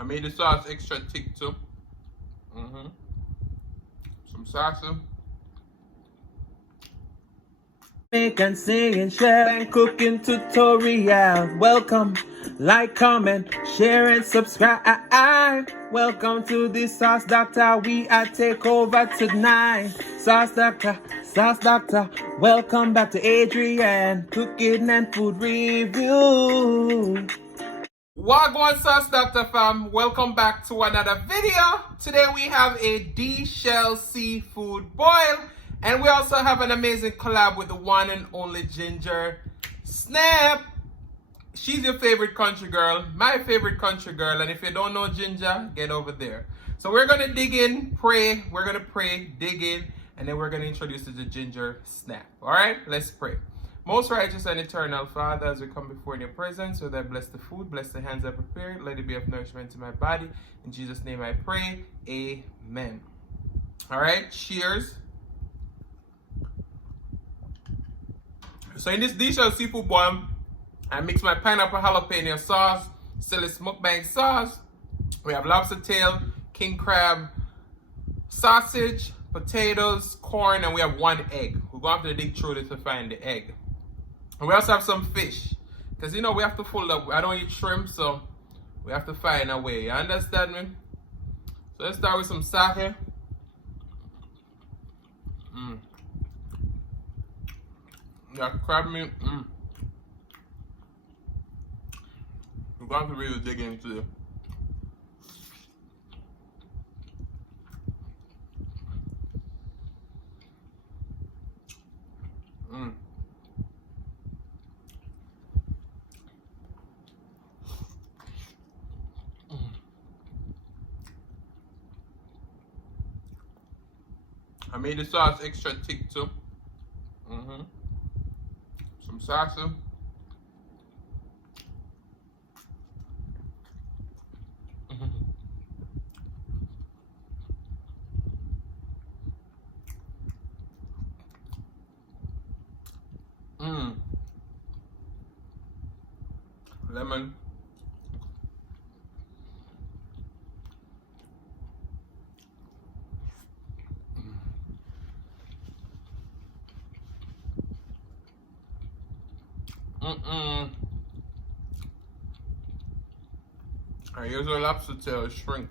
I made the sauce extra thick too. Some salsa. Jamaican Singing Chef and cooking tutorial. Welcome, like, comment, share and subscribe. Welcome to the Sauce Dackta. We are take over tonight. Sauce Dackta. Welcome back to Adrian, cooking and food review. Gwaan Sauce Dackta fam, welcome back to another video. Today we have a Deshelled seafood boil, and we also have an amazing collab with the one and only Ginger Snap. She's your favorite country girl, my favorite country girl, and if you don't know Ginger, get over there. So we're gonna dig in, pray, dig in, and then we're gonna introduce you to Ginger Snap. Alright, let's pray. Most righteous and eternal Father, as we come before in your presence, so that bless the food, bless the hands I prepare, let it be of nourishment to my body. In Jesus' name I pray, amen. Alright, cheers. So in this Deshelled seafood boil, I mix my pineapple jalapeno sauce, still it's Mukbang sauce. We have lobster tail, king crab, sausage, potatoes, corn, and we have one egg. We're going to have to dig through this to find the egg. And we also have some fish, because you know we have to fold up. I don't eat shrimp, so we have to find a way. You understand me? So let's start with some sake. That crab meat. We're going to really dig into it. I made the sauce extra thick too. Some salsa. Lemon. I use a lobster tail shrimp.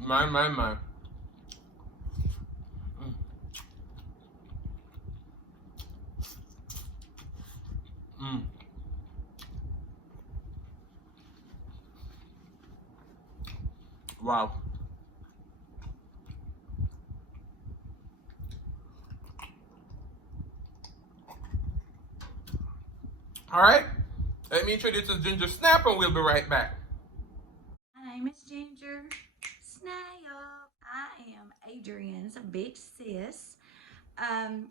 My. Wow. All right, let me introduce you to Ginger Snap and we'll be right back. My name is Ginger Snap. I am Adrian's big sis.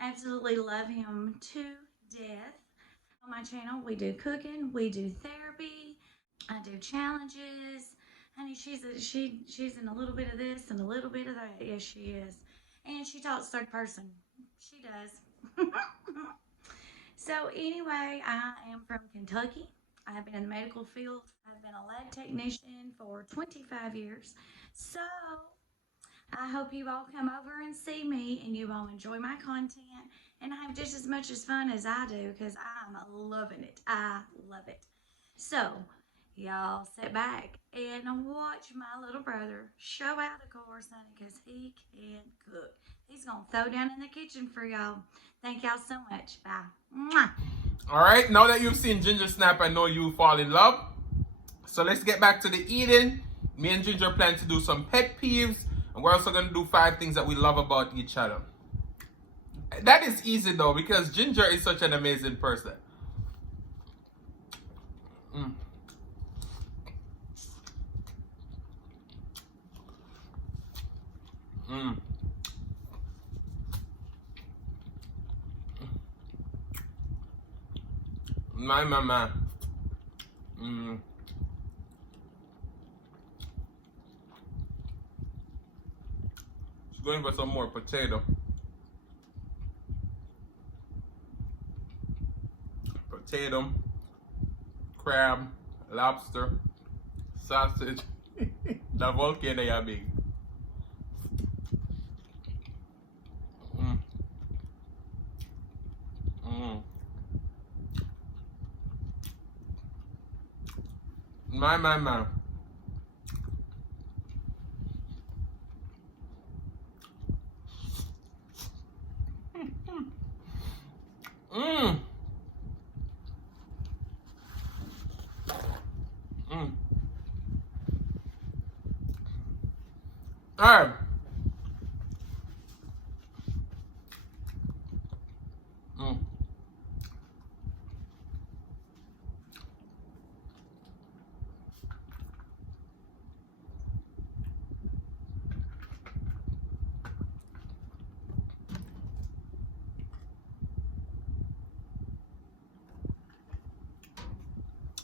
Absolutely love him to death. On my channel, we do cooking, we do therapy, I do challenges. Honey, she's in a little bit of this and a little bit of that. Yes, she is. And she talks third person. She does. So anyway, I am from Kentucky. I have been in the medical field. I've been a lab technician for 25 years. So I hope you all come over and see me and you all enjoy my content and have just as much as fun as I do, because I'm loving it. I love it. So y'all sit back and watch my little brother show out, of course, honey, because he can cook. He's going to throw down in the kitchen for y'all. Thank y'all so much. Bye. Mwah. All right, now that you've seen Ginger Snap, I know you fall in love. So let's get back to the eating. Me and Ginger plan to do some pet peeves, and we're also going to do 5 things that we love about each other. That is easy though, because Ginger is such an amazing person. My. She's going for some more potato. Potato, crab, lobster, sausage. The volcano ya big. My. Alright.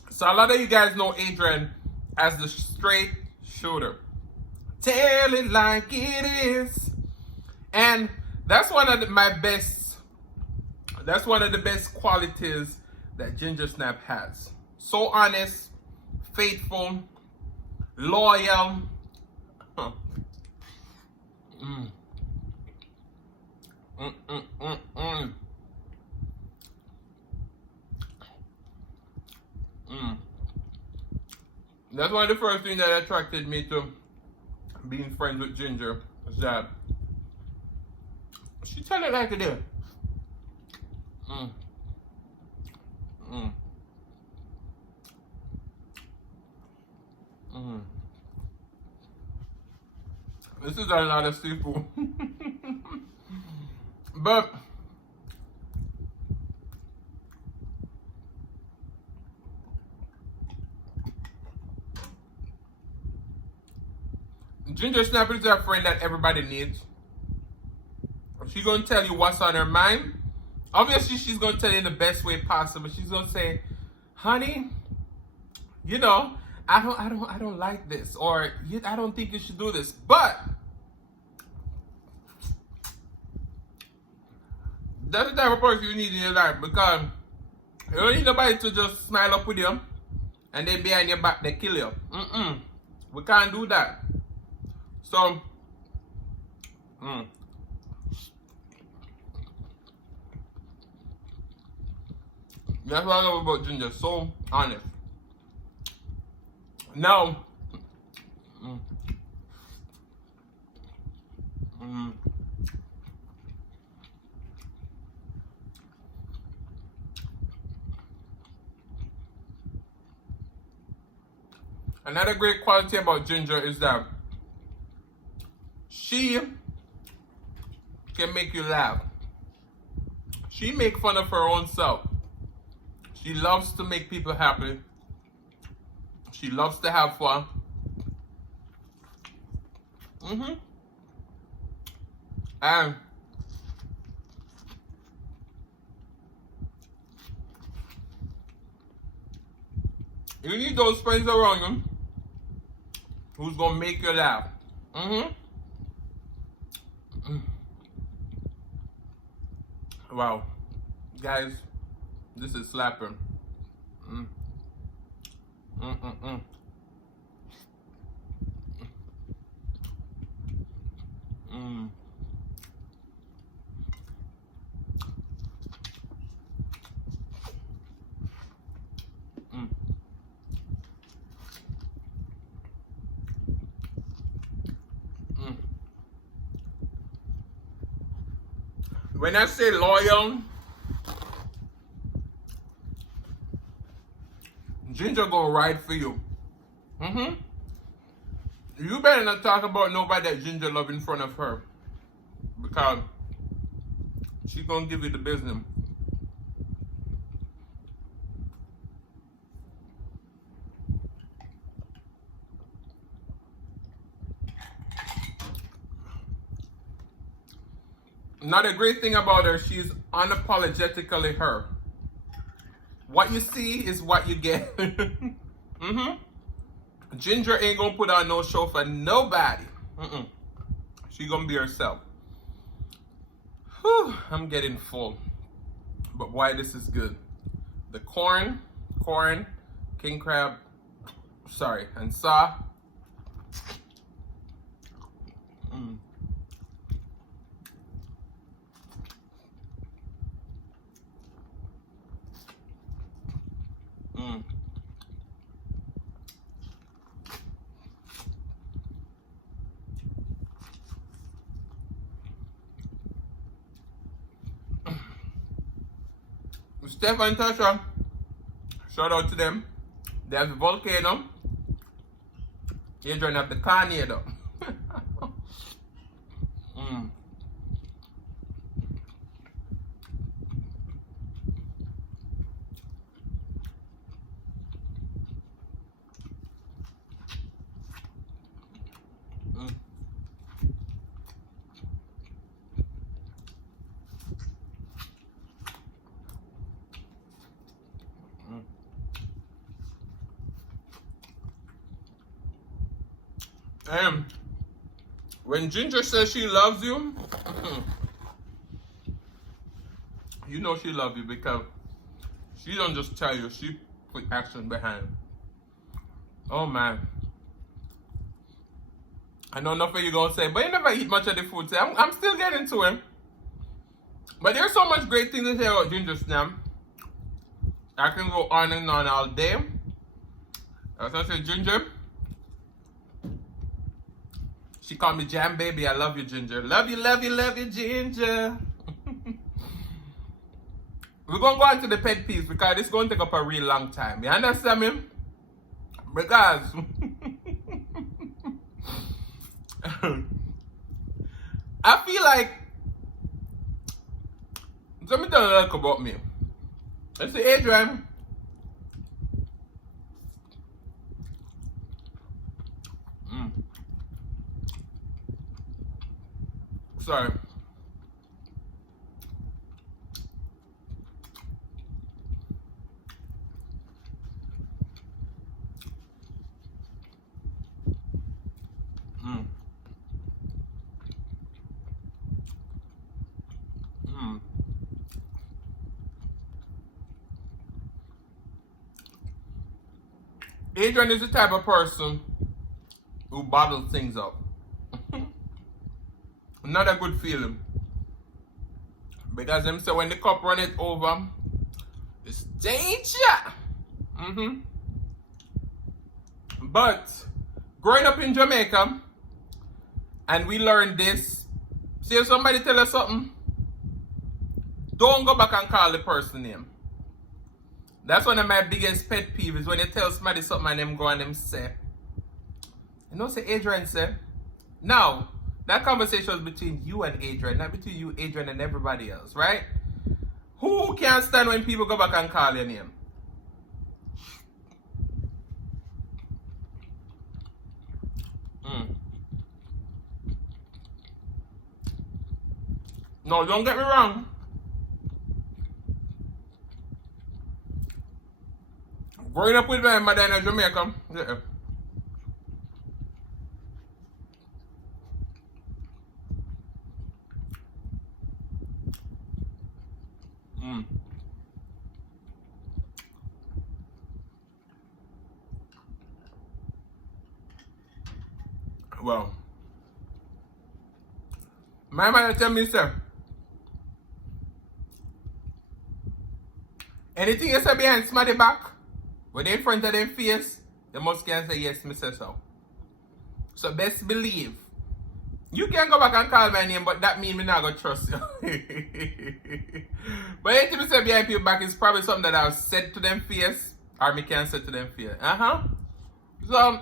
So a lot of you guys know Adrian as the straight shooter. Tell it like it is. And that's one of my best, that's one of the best qualities that Ginger Snap has. So honest, faithful, loyal. That's one of the first things that attracted me to being friends with Ginger, is that she tell it like it is. This is a lot of seafood. But Ginger Snap is a friend that everybody needs. She's gonna tell you what's on her mind. Obviously, she's gonna tell you in the best way possible. She's gonna say, "Honey, you know, I don't like this," or "I don't think you should do this." But that's the type of person you need in your life, because you don't need nobody to just smile up with you and then behind your back they kill you. We can't do that. So, that's what I love about Ginger. So honest. Now, another great quality about Ginger is that she can make you laugh. She make fun of her own self. She loves to make people happy. She loves to have fun. And you need those friends around you who's gonna make you laugh. Wow, guys, this is slapping. When I say loyal, Ginger go right for you. You better not talk about nobody that Ginger love in front of her, because she's gonna give you the business. Another great thing about her, she's unapologetically her. What you see is what you get. Ginger ain't gonna put on no show for nobody. She gonna be herself. Whew, I'm getting full. But why this is good. The corn, king crab, sorry, and saw. Steph and Tasha, shout out to them. They have the volcano. Adrian have the tornado. When Ginger says she loves you, you know she loves you because she don't just tell you, she put action behind it. Oh man. I know enough of you gonna say, but you never eat much of the food. So I'm still getting to him. But there's so much great things to say about Ginger Snap. I can go on and on all day. As I said, Ginger. She called me Jam Baby. I love you, Ginger. Love you, love you, love you, Ginger. We're going to go on to the pet peeves because it's going to take up a real long time. You understand me? Because I feel like, let me tell you a little about me. Let's see, Adrian. Sorry. Adrian is the type of person who bottles things up. Not a good feeling. Because them say when the cup run it over, it's danger. But growing up in Jamaica, and we learned this, see if somebody tell us something, don't go back and call the person name. That's one of my biggest pet peeves is when you tell somebody something and them go and them say, you know, say Adrian say, now, that conversation was between you and Adrian, not between you, Adrian, and everybody else, right? Who can't stand when people go back and call your name? No, don't get me wrong. Growing up with my mother in Jamaica, yeah. Well, my mother tell me, sir, anything you say behind somebody back, when they in front of them face, they must can say, yes, me say so. So best believe, you can go back and call my name, but that means me not gonna trust you. But anything me say behind people back is probably something that I've said to them face, or me can say to them face. So,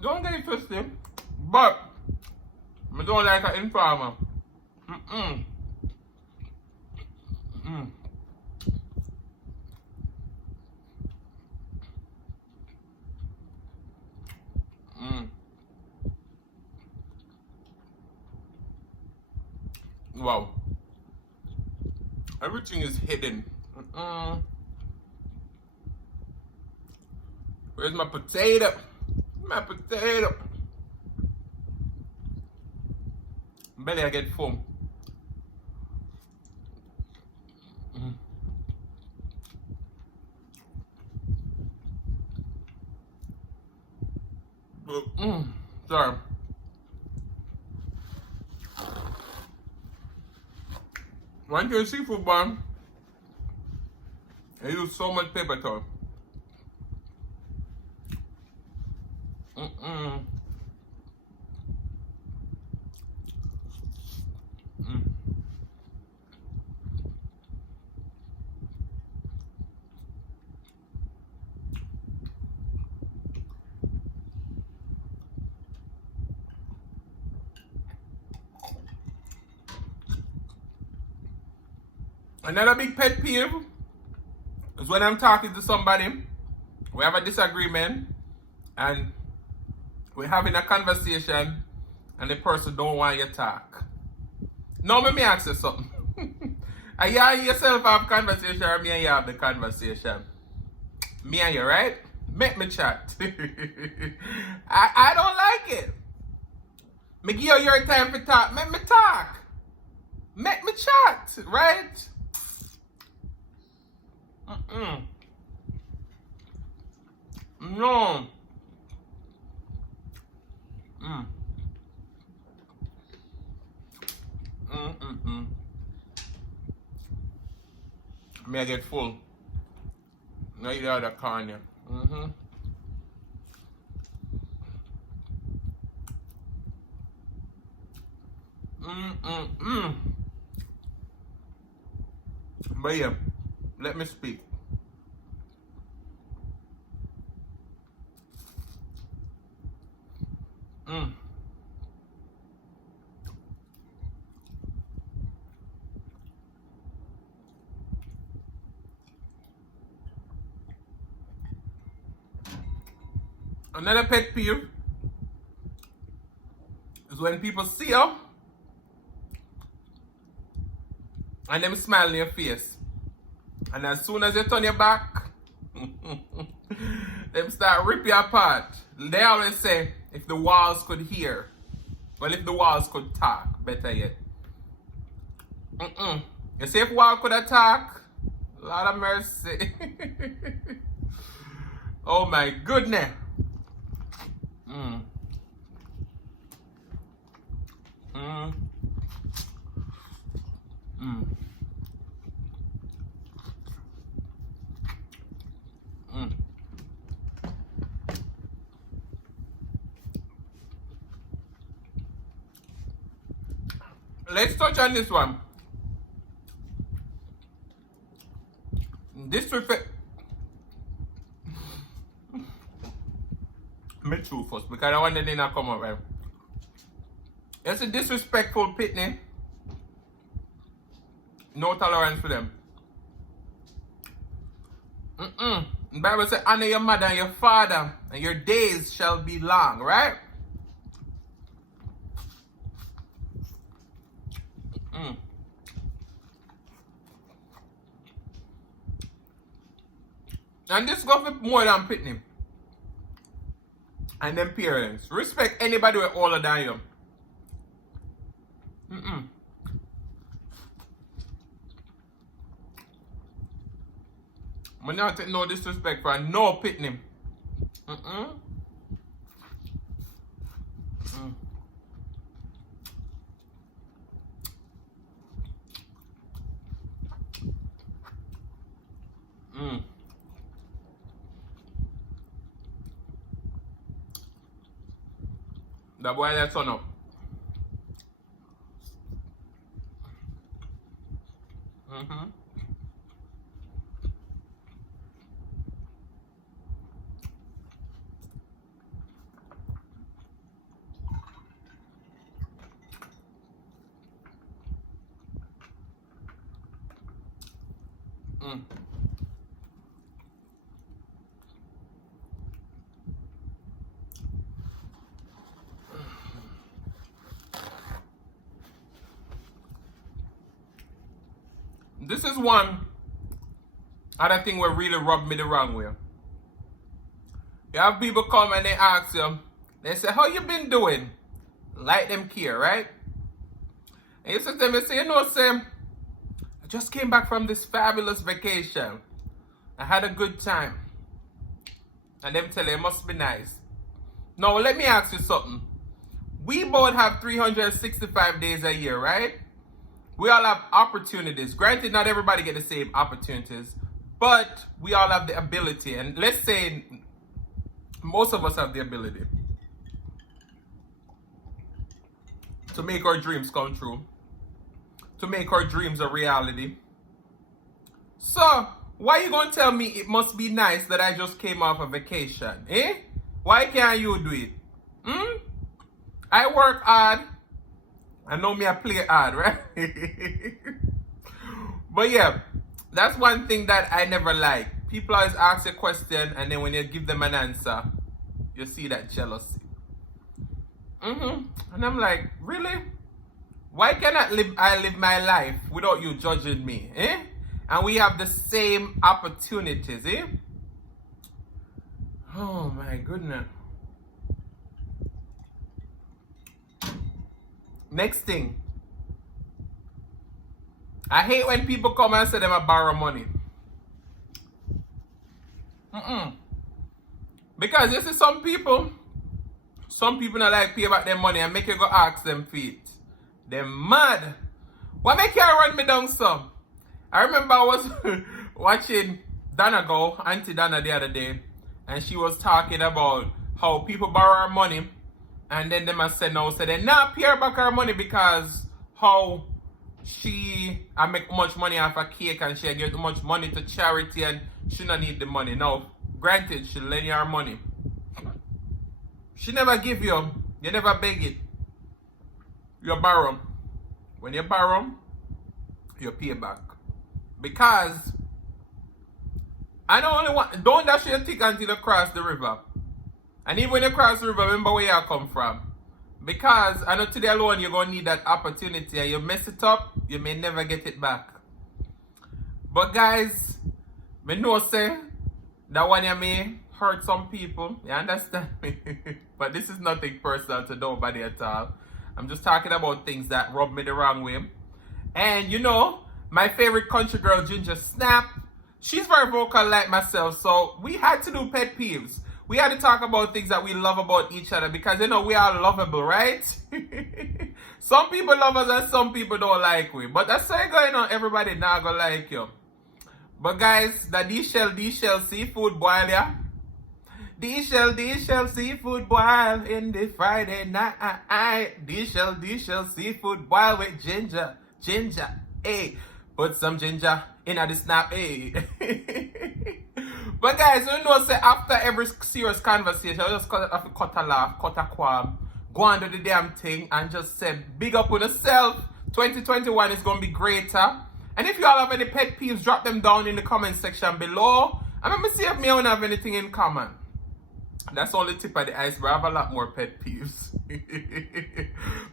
don't get it twisted. But I don't like an informer. Wow. Everything is hidden. Where's my potato? My potato. Belly, I get full. Sorry. When you seafood bun, I use so much paper towel. Another big pet peeve is when I'm talking to somebody, we have a disagreement, and we're having a conversation, and the person don't want you to talk. Now me ask you something. Are you and yourself have conversation, or me and you have the conversation? Me and you, right? Make me chat. I don't like it. Me give you your time to talk. Make me talk. Make me chat, right? No. Me I get full. Now you the other corner. But yeah, let me speak. Another pet peeve is when people see you and them smile in your face, and as soon as you turn your back, them start rip you apart. They always say, if the walls could hear, well, if the walls could talk, better yet. You see, if wall could talk, Lord of mercy. Oh my goodness. Let's touch on this one. Disrespect. Me too first, because I want the dinner come up, right? It's a disrespectful pitney. No tolerance for them. The Bible says, honor your mother and your father, and your days shall be long, right? And this goes for more than pitney. And them parents. Respect anybody with older than you. I'm not take no disrespect for no pitney. The boy that son up. This is one other thing will really rub me the wrong way. You have people come and they ask you, they say, how you been doing? Like them care, right? And you say to them, you say, you know, Sam, I just came back from this fabulous vacation. I had a good time. And them tell you, it must be nice. Now, let me ask you something. We both have 365 days a year, right? We all have opportunities. Granted, not everybody get the same opportunities, but we all have the ability. And let's say most of us have the ability to make our dreams come true, to make our dreams a reality. So, why you gonna tell me it must be nice that I just came off a vacation, eh? Why can't you do it? I work hard. I know me I play hard, right? But yeah, that's one thing that I never like. People always ask a question and then when you give them an answer, you see that jealousy. And I'm like, really? Why cannot I live my life without you judging me, eh? And we have the same opportunities, eh? Oh my goodness. Next thing. I hate when people come and say them I borrow money. Because you see some people not like pay back their money and make you go ask them feet. They're mad. Why make you run me down some? I remember I was watching Auntie Dana the other day, and she was talking about how people borrow her money, and then they must say no, so they not pay her back her money because how I make much money off a cake and she give too much money to charity and she don't need the money. Now, granted, she lend you her money. She never give you never beg it. You borrow. When you borrow, you pay back. Because I don't dash your tick until you cross the river. And even when you cross the river, remember where you come from. Because I know today alone you're gonna need that opportunity and you mess it up, you may never get it back. But guys, me know say that one you may hurt some people, you understand me? But this is nothing personal to nobody at all. I'm just talking about things that rub me the wrong way. And you know, my favorite country girl, Ginger Snap, she's very vocal like myself, so we had to do pet peeves. We had to talk about things that we love about each other because, you know, we are lovable, right? Some people love us and some people don't like we. But that's why going on, everybody not gonna like you. But guys, the Deshelled seafood boil, yeah? Deshelled seafood boil in the Friday night. Deshelled seafood boil with ginger, eh? Put some ginger in the snap, eh? But guys, you know, say after every serious conversation, I just cut a laugh, cut a qualm, go on do the damn thing, and just say, big up with yourself. 2021 is going to be greater. And if you all have any pet peeves, drop them down in the comment section below. And let me see if me don't have anything in common. That's only tip of the iceberg. I have a lot more pet peeves.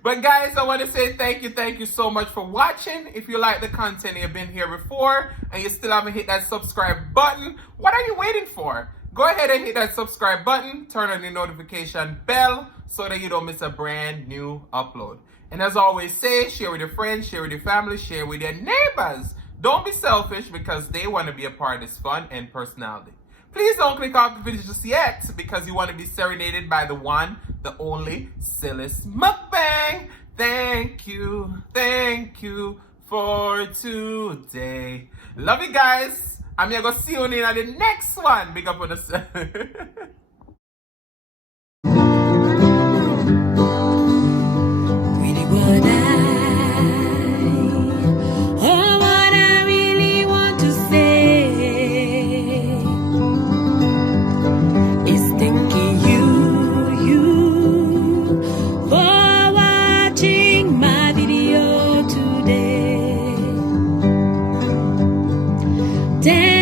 But guys, I want to say thank you so much for watching. If you like the content and you've been here before and you still haven't hit that subscribe button, what are you waiting for? Go ahead and hit that subscribe button, turn on the notification bell so that you don't miss a brand new upload. And as I always say, share with your friends, share with your family, share with your neighbors. Don't be selfish because they want to be a part of this fun and personality. Please don't click off the video just yet because you want to be serenaded by the one, the only, silliest mukbang. Thank you for today. Love you guys. I'm going to see you in the next one. Big up on the Damn.